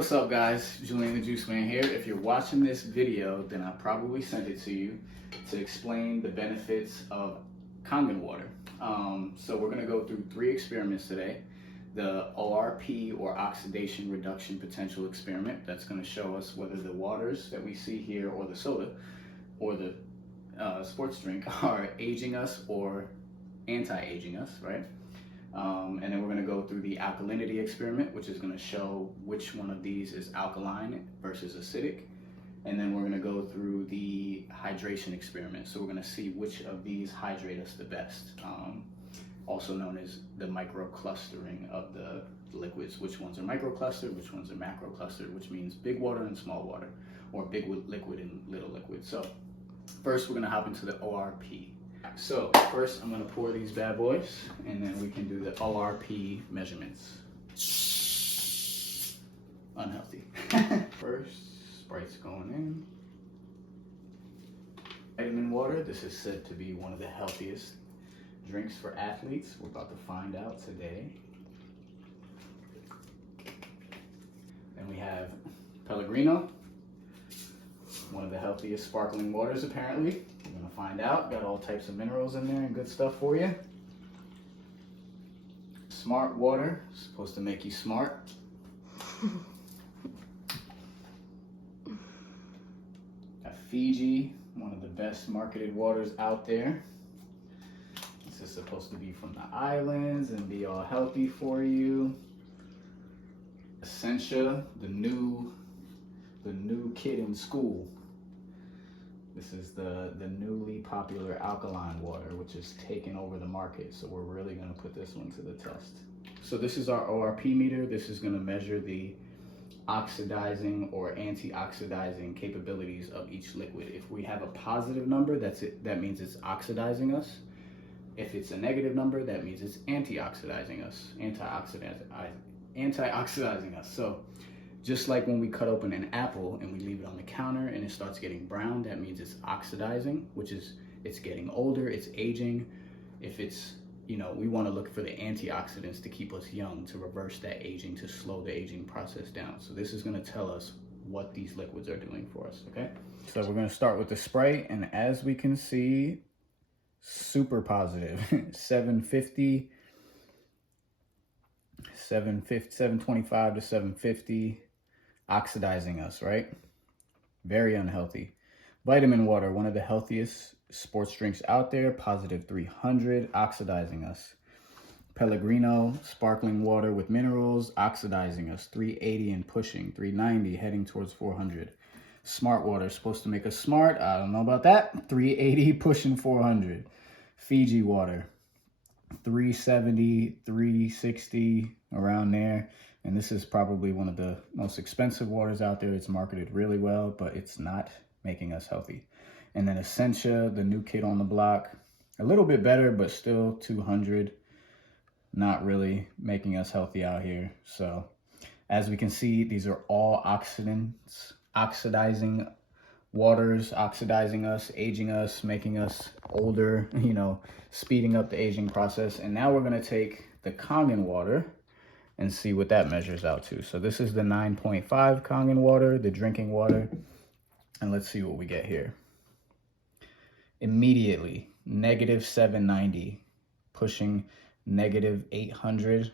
What's up guys, Julian The Juiceman here. If you're watching this video, then I probably sent it to you to explain the benefits of Kangen water. So we're gonna go through 3 experiments today. The ORP, or Oxidation Reduction Potential experiment, that's gonna show us whether the waters that we see here, or the soda, or the sports drink are aging us or anti-aging us, right? And then we're going to go through the alkalinity experiment, which is going to show which one of these is alkaline versus acidic. And then we're going to go through the hydration experiment. So we're going to see which of these hydrate us the best, also known as the microclustering of the liquids. Which ones are microclustered, which ones are macroclustered, which means big water and small water, or big liquid and little liquid. So first we're going to hop into the ORP. So first I'm going to pour these bad boys, and then we can do the ORP measurements. Unhealthy. First, Sprite's going in. Vitamin water. This is said to be one of the healthiest drinks for athletes. We're about to find out today. Then we have Pellegrino, one of the healthiest sparkling waters apparently. We're gonna find out. Got all types of minerals in there and good stuff for you. Smart water, supposed to make you smart. Got Fiji, one of the best marketed waters out there. This is supposed to be from the islands and be all healthy for you. Essentia, the new kid in school. This is the newly popular alkaline water, which is taking over the market. So we're really going to put this one to the test. So this is our ORP meter. This is going to measure the oxidizing or anti-oxidizing capabilities of each liquid. If we have a positive number, that means it's oxidizing us. If it's a negative number, that means it's anti-oxidizing us, anti-oxidizing us. So just like when we cut open an apple and we leave it on the counter and it starts getting brown, that means it's oxidizing, which is it's getting older, it's aging. If it's, we want to look for the antioxidants to keep us young, to reverse that aging, to slow the aging process down. So this is going to tell us what these liquids are doing for us, okay? So we're going to start with the Sprite, and as we can see, super positive. 725 to 750. Oxidizing us, right? Very unhealthy. Vitamin water, one of the healthiest sports drinks out there, positive 300, oxidizing us. Pellegrino, sparkling water with minerals, oxidizing us, 380 and pushing, 390, heading towards 400. Smart water, supposed to make us smart, I don't know about that, 380, pushing 400. Fiji water, 370, 360, around there. And this is probably one of the most expensive waters out there. It's marketed really well, but it's not making us healthy. And then Essentia, the new kid on the block, a little bit better, but still 200, not really making us healthy out here. So as we can see, these are all oxidants, oxidizing waters, oxidizing us, aging us, making us older, speeding up the aging process. And now we're gonna take the Kangen water and see what that measures out to. So this is the 9.5 Kangen water, the drinking water. And let's see what we get here. Immediately, negative 790, pushing negative 800.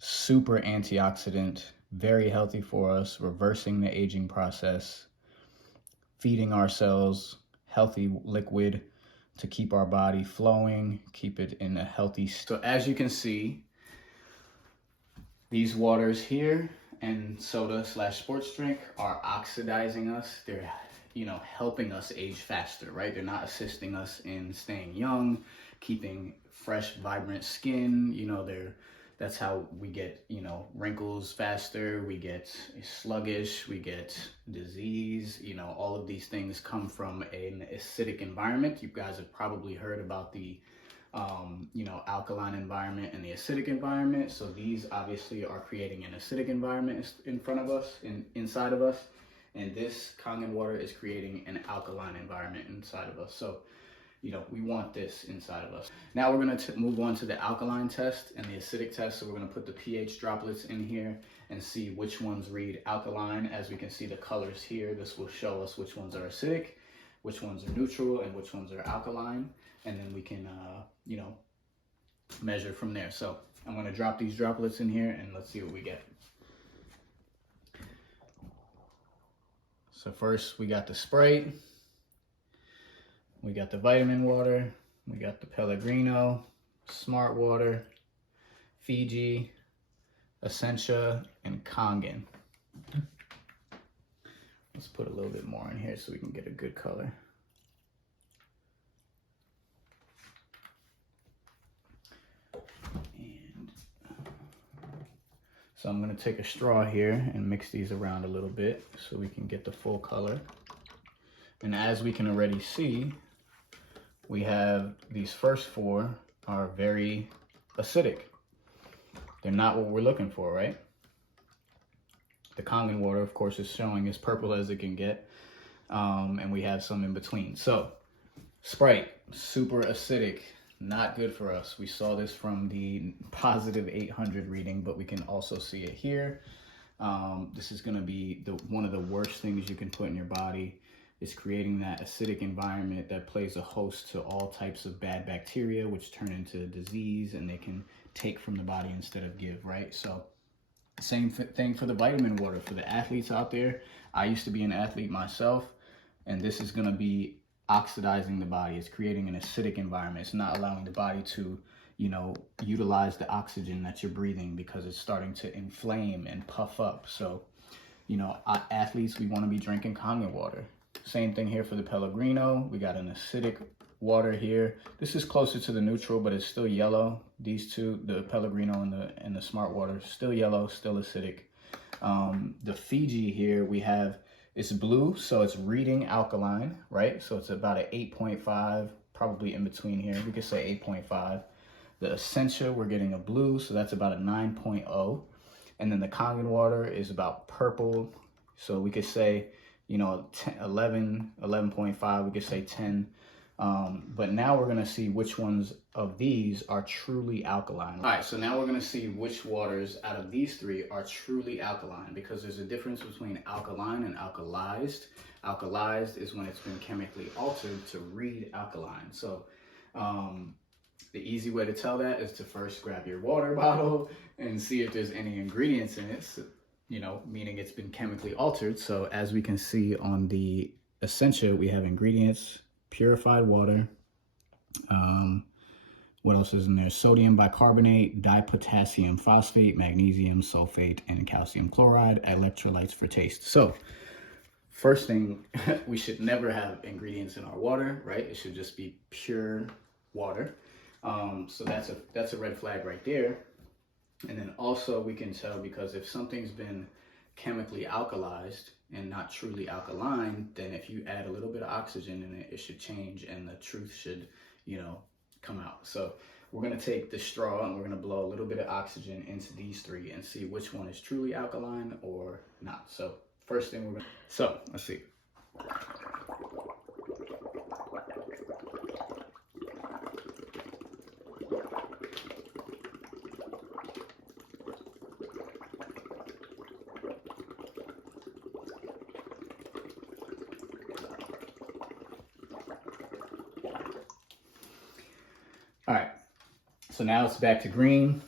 Super antioxidant, very healthy for us, reversing the aging process, feeding our cells healthy liquid to keep our body flowing, keep it in a healthy state. So as you can see, these waters here and soda/sports drink are oxidizing us. They're, helping us age faster, right? They're not assisting us in staying young, keeping fresh, vibrant skin. That's how we get, wrinkles faster. We get sluggish, we get disease. All of these things come from an acidic environment. You guys have probably heard about the alkaline environment and the acidic environment. So these obviously are creating an acidic environment in front of us, inside of us. And this Kangen water is creating an alkaline environment inside of us. So you know, we want this inside of us. Now we're going to move on to the alkaline test and the acidic test. So we're going to put the pH droplets in here and see which ones read alkaline. As we can see the colors here, this will show us which ones are acidic, which ones are neutral, and which ones are alkaline. And then we can, you know, measure from there. So I'm going to drop these droplets in here and let's see what we get. So first we got the Sprite, we got the vitamin water, we got the Pellegrino, Smart Water, Fiji, Essentia, and Kangen. Let's put a little bit more in here so we can get a good color. So I'm going to take a straw here and mix these around a little bit so we can get the full color. And as we can already see, we have these first four are very acidic. They're not what we're looking for, right? The Kangen water, of course, is showing as purple as it can get. And we have some in between. So Sprite, super acidic. Not good for us. We saw this from the positive 800 reading, but we can also see it here. This is going to be one of the worst things you can put in your body. Is creating that acidic environment that plays a host to all types of bad bacteria, which turn into disease, and they can take from the body instead of give, right? So same thing for the vitamin water. For the athletes out there, I used to be an athlete myself, and this is going to be oxidizing the body. It's creating an acidic environment. It's not allowing the body to, you know, utilize the oxygen that you're breathing because it's starting to inflame and puff up. So, you know, athletes, we want to be drinking Kangen water. Same thing here for the Pellegrino. We got an acidic water here. This is closer to the neutral, but it's still yellow. These two, the Pellegrino and the Smart Water, still yellow, still acidic. The Fiji here, we have, it's blue, so it's reading alkaline, right? So it's about an 8.5, probably in between here. We could say 8.5. The Essentia, we're getting a blue, so that's about a 9.0. And then the Kangen water is about purple. So we could say, you know, 10, 11, 11.5, we could say 10. But now we're gonna see which ones of these are truly alkaline. All right, so now we're gonna see which waters out of these three are truly alkaline, because there's a difference between alkaline and alkalized. Alkalized is when it's been chemically altered to read alkaline. So the easy way to tell that is to first grab your water bottle and see if there's any ingredients in it, so, you know, meaning it's been chemically altered. So as we can see on the Essentia, we have ingredients: purified water. What else is in there? Sodium bicarbonate, dipotassium phosphate, magnesium sulfate, and calcium chloride, electrolytes for taste. So first thing, we should never have ingredients in our water, right? It should just be pure water. So that's a red flag right there. And then also we can tell, because if something's been chemically alkalized and not truly alkaline, then if you add a little bit of oxygen in it, it should change and the truth should, you know, come out. So we're going to take the straw and we're going to blow a little bit of oxygen into these three and see which one is truly alkaline or not. So first thing let's see. All right, so now it's back to green,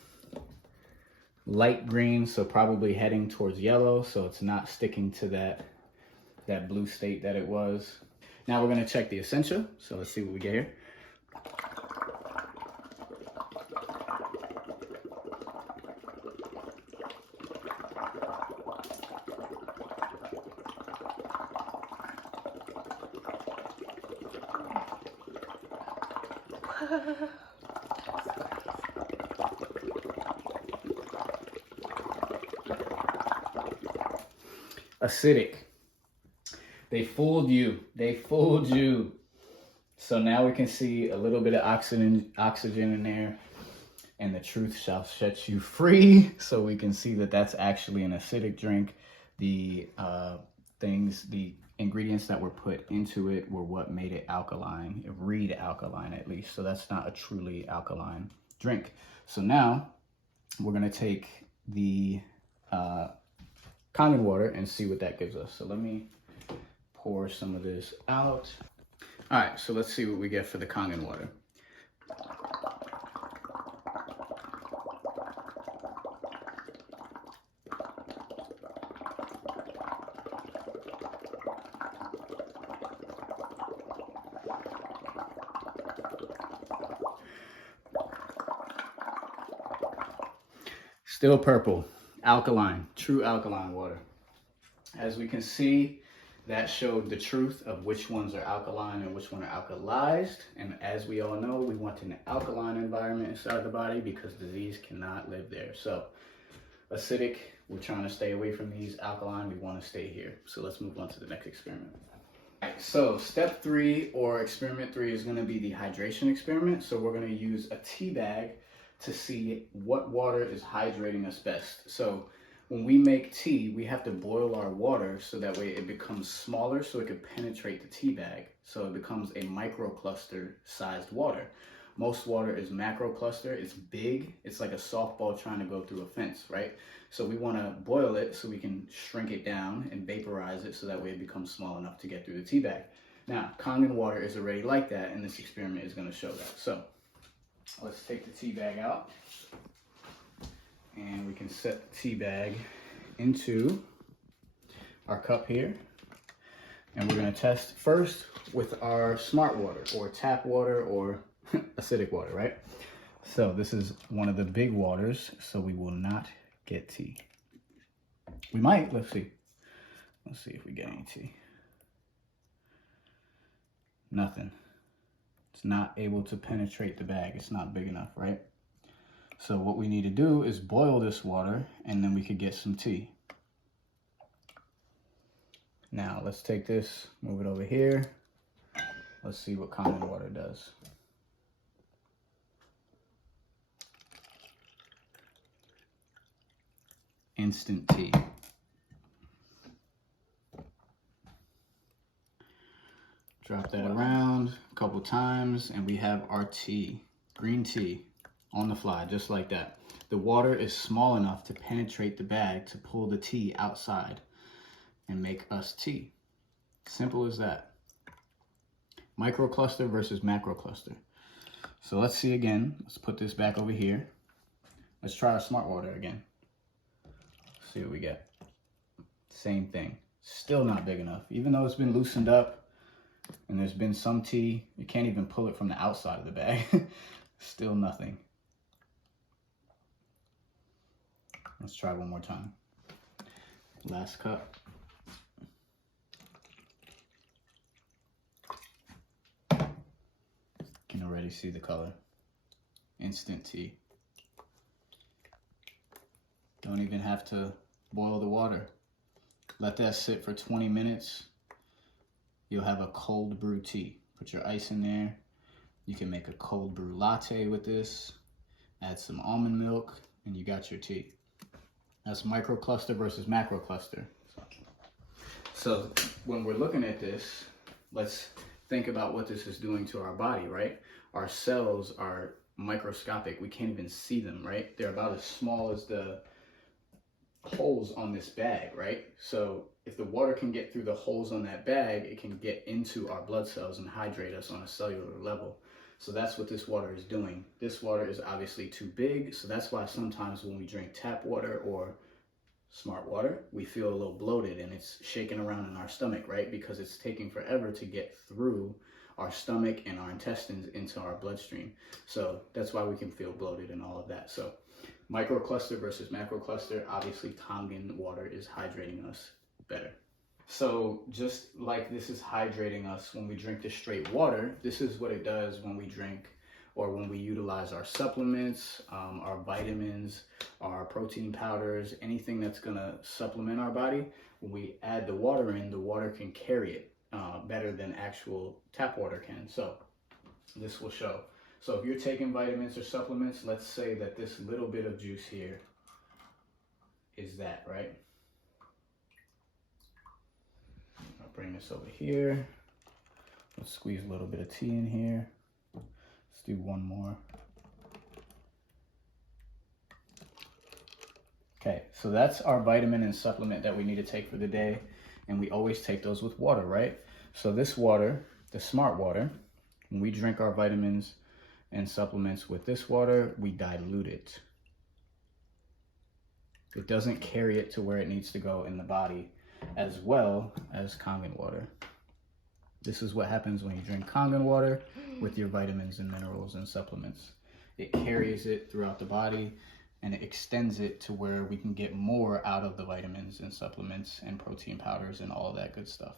light green, so probably heading towards yellow, so it's not sticking to that blue state that it was. Now we're gonna check the Essentia, so let's see what we get here. Acidic. They fooled you. They fooled you. So now we can see a little bit of oxygen in there, and the truth shall set you free. So we can see that that's actually an acidic drink. The ingredients that were put into it were what made it alkaline. It read alkaline at least, so that's not a truly alkaline drink. So now we're gonna take the Kangen water and see what that gives us. So let me pour some of this out. All right, so let's see what we get for the Kangen water. Still purple, alkaline, true alkaline water. As we can see, that showed the truth of which ones are alkaline and which one are alkalized. And as we all know, we want an alkaline environment inside the body because disease cannot live there. So acidic, we're trying to stay away from these. Alkaline, we want to stay here. So let's move on to the next experiment. All right, so step 3 or experiment 3 is going to be the hydration experiment. So we're going to use a tea bag to see what water is hydrating us best. So when we make tea, we have to boil our water so that way it becomes smaller so it can penetrate the tea bag. So it becomes a microcluster sized water. Most water is macrocluster, it's big, it's like a softball trying to go through a fence, right? So we want to boil it so we can shrink it down and vaporize it so that way it becomes small enough to get through the tea bag. Now, Kangen water is already like that, and this experiment is going to show that. So let's take the tea bag out, and we can set the tea bag into our cup here. And we're going to test first with our smart water or tap water or acidic water, right? So this is one of the big waters, so we will not get tea. We might, let's see. Let's see if we get any tea. Nothing. It's not able to penetrate the bag. It's not big enough, right? So what we need to do is boil this water and then we could get some tea. Now let's take this, move it over here. Let's see what Kangen water does. Instant tea. Drop that around a couple times and we have our tea, green tea, on the fly, just like that. The water is small enough to penetrate the bag to pull the tea outside and make us tea. Simple as that. Microcluster versus macrocluster. So let's see again. Let's put this back over here. Let's try our smart water again. See what we get. Same thing. Still not big enough. Even though it's been loosened up and there's been some tea, you can't even pull it from the outside of the bag. Still nothing. Let's try one more time. Last cup. Can already see the color. Instant tea. Don't even have to boil the water. Let that sit for 20 minutes. You'll have a cold brew tea. Put your ice in there. You can make a cold brew latte with this. Add some almond milk and you got your tea. That's microcluster versus macrocluster. So when we're looking at this, let's think about what this is doing to our body, right? Our cells are microscopic. We can't even see them, right? They're about as small as the holes on this bag, right? So if the water can get through the holes on that bag, it can get into our blood cells and hydrate us on a cellular level. So that's what this water is doing. This water is obviously too big, so that's why sometimes when we drink tap water or smart water, we feel a little bloated and it's shaking around in our stomach, right? Because it's taking forever to get through our stomach and our intestines into our bloodstream. So that's why we can feel bloated and all of that. So microcluster versus macrocluster, obviously Kangen water is hydrating us better. So just like this is hydrating us when we drink the straight water, this is what it does when we drink or when we utilize our supplements, our vitamins, our protein powders, anything that's gonna supplement our body. When we add the water in, the water can carry it better than actual tap water can. So this will show. So if you're taking vitamins or supplements, let's say that this little bit of juice here is that, right? I'll bring this this over here. Let's squeeze a little bit of tea in here. Let's do one more. Okay, so that's our vitamin and supplement that we need to take for the day. And we always take those with water, right? So this water, the smart water, when we drink our vitamins and supplements with this water, we dilute it. It doesn't carry it to where it needs to go in the body, as well as Kangen water. This is what happens when you drink Kangen water with your vitamins and minerals and supplements. It carries it throughout the body and it extends it to where we can get more out of the vitamins and supplements and protein powders and all of that good stuff.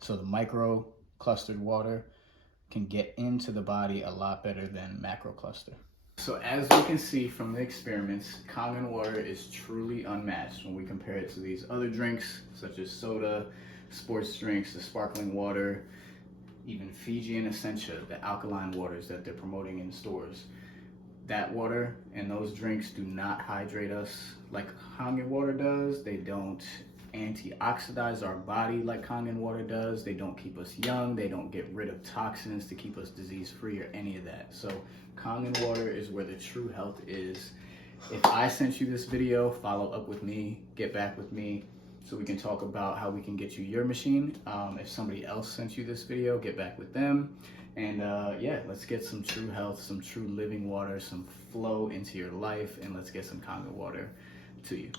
So the micro clustered water can get into the body a lot better than macro cluster. So as we can see from the experiments, Kangen water is truly unmatched when we compare it to these other drinks such as soda, sports drinks, the sparkling water, even Fiji and Essentia, the alkaline waters that they're promoting in stores. That water and those drinks do not hydrate us like Kangen water does. They don't antioxidize our body like Kangen water does. They don't keep us young. They don't get rid of toxins to keep us disease-free or any of that. So Kangen water is where the true health is. If I sent you this video, follow up with me, get back with me so we can talk about how we can get you your machine. If somebody else sent you this video, get back with them. And yeah, let's get some true health, some true living water, some flow into your life, and let's get some Kangen water to you.